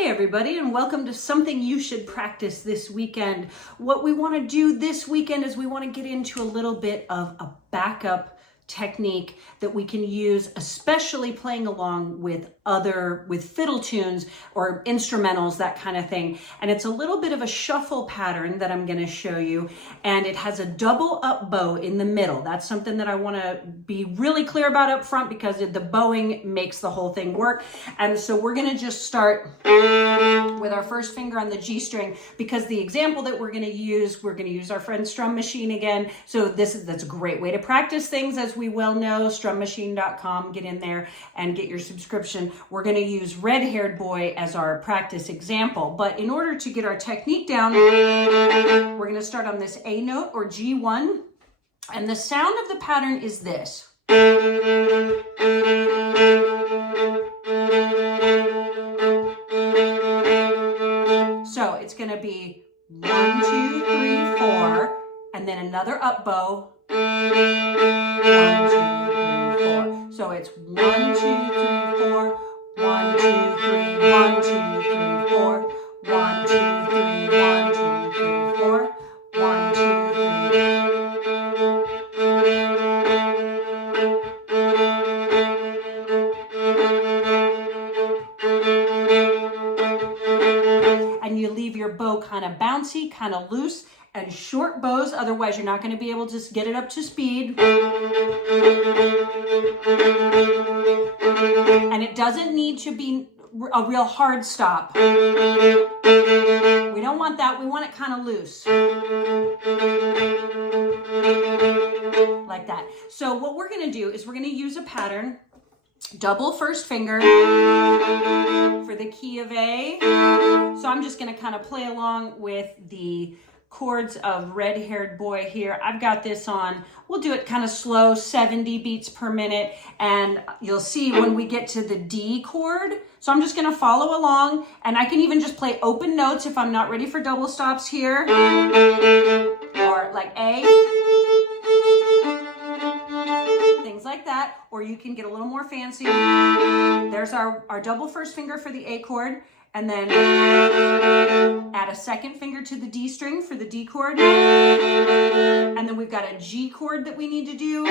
Hey everybody, and welcome to something you should practice this weekend. What we want to do this weekend is we want to get into a little bit of a backup technique that we can use, especially playing along with fiddle tunes or instrumentals, that kind of thing. And it's a little bit of a shuffle pattern that I'm going to show you, and it has a double up bow in the middle. That's something that I want to be really clear about up front because the bowing makes the whole thing work. And so we're going to just start with our first finger on the G string, because the example that we're going to use our friend's strum machine again. So that's a great way to practice things, as we well know. Strummachine.com, get in there and get your subscription. We're going to use Red Haired Boy as our practice example, but in order to get our technique down, we're going to start on this A note or G1, and the sound of the pattern is this. So it's going to be 1, 2, 3, 4, and then another up bow. 1, 2, 3, 4. So it's 1, 2, 3, 4. 1, 2, 3, 1, 2, 3, 4. 1, 2, 3, 1, 2, 3, 4. 1, 2, 3. And you leave your bow kind of bouncy, kind of loose, and short bows, otherwise you're not going to be able to get it up to speed. And it doesn't need to be a real hard stop. We don't want that. We want it kind of loose. Like that. So what we're going to do is we're going to use a pattern, double first finger for the key of A. So I'm just going to kind of play along with the chords of Red Haired Boy here. I've got this on, we'll do it kind of slow, 70 beats per minute, and you'll see when we get to the D chord. So I'm just going to follow along, and I can even just play open notes if I'm not ready for double stops here, or like A, things like that, or you can get a little more fancy. There's our double first finger for the A chord, and then add a second finger to the D string for the D chord. And then we've got a G chord that we need to do.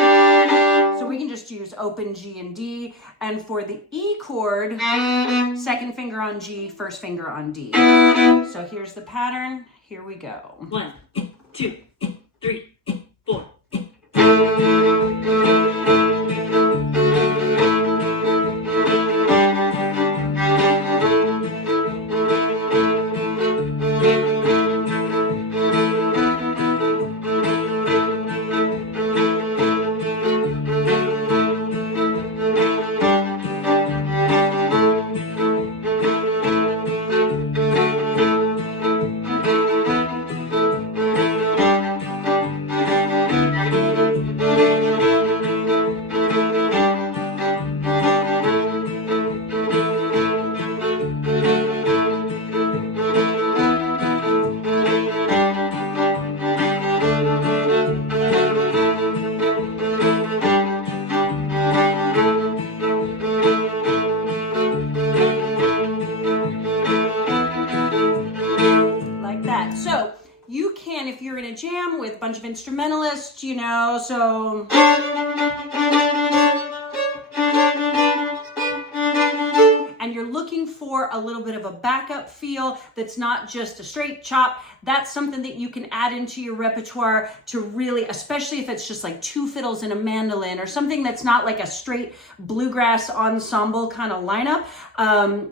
So we can just use open G and D. And for the E chord, second finger on G, first finger on D. So here's the pattern. Here we go. 1, 2, 3, 4. So you can, if you're in a jam with a bunch of instrumentalists, so and you're looking for a little bit of a backup feel that's not just a straight chop, that's something that you can add into your repertoire to really, especially if it's just like two fiddles and a mandolin, or something that's not like a straight bluegrass ensemble kind of lineup.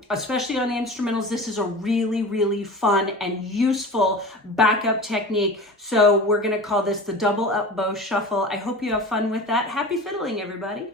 Especially on the instrumentals, this is a really, really fun and useful backup technique. So we're going to call this the double up bow shuffle. I hope you have fun with that. Happy fiddling, everybody.